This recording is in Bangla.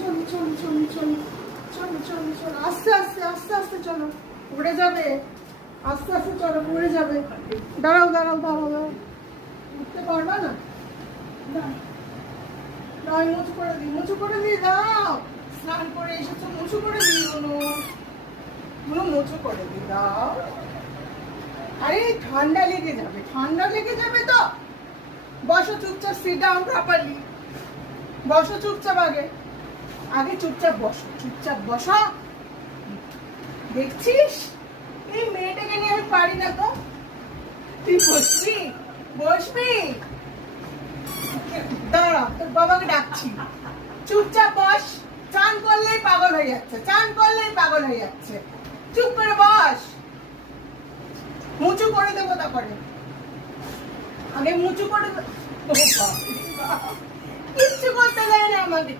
চলো চলো চলো চলো চলো চলো চলো আস্তে আস্তে আস্তে আস্তে চলো, উড়ে যাবে। আস্তে আস্তে চলো, উড়ে যাবে। দাঁড়াও দাঁড়াও দাঁড়াও দাঁড়াও, উঠতে পারবা না? দাও, মুছু করে দিই, মুছু করে দিই, দাও। স্নান করে এসেছো, মুছু করে দিই। মুছু করে দিই, দাও। আরে ঠান্ডা লেগে যাবে, ঠান্ডা লেগে যাবে তো। বসো চুপচাপ, সিট ডাউন প্রপারলি। বসো চুপচাপ, আগে আগে চুপচাপ বসো, চুপচাপ বসো। দেখছিস এই মেয়েটাকে নিয়ে আমি পারি না তো। তুই বসবি, বসবি। দাঁড়া, তোর বাবাকে ডাকছি। চুপচাপ বস। চান করলেই পাগল হয়ে যাচ্ছে, চান করলেই পাগল হয়ে যাচ্ছে। চুপ করে বস। মুচু করে দেবো, তারপরে আগে মুচু করে দেবো। কিচ্ছু করতে দেয় না আমাকে।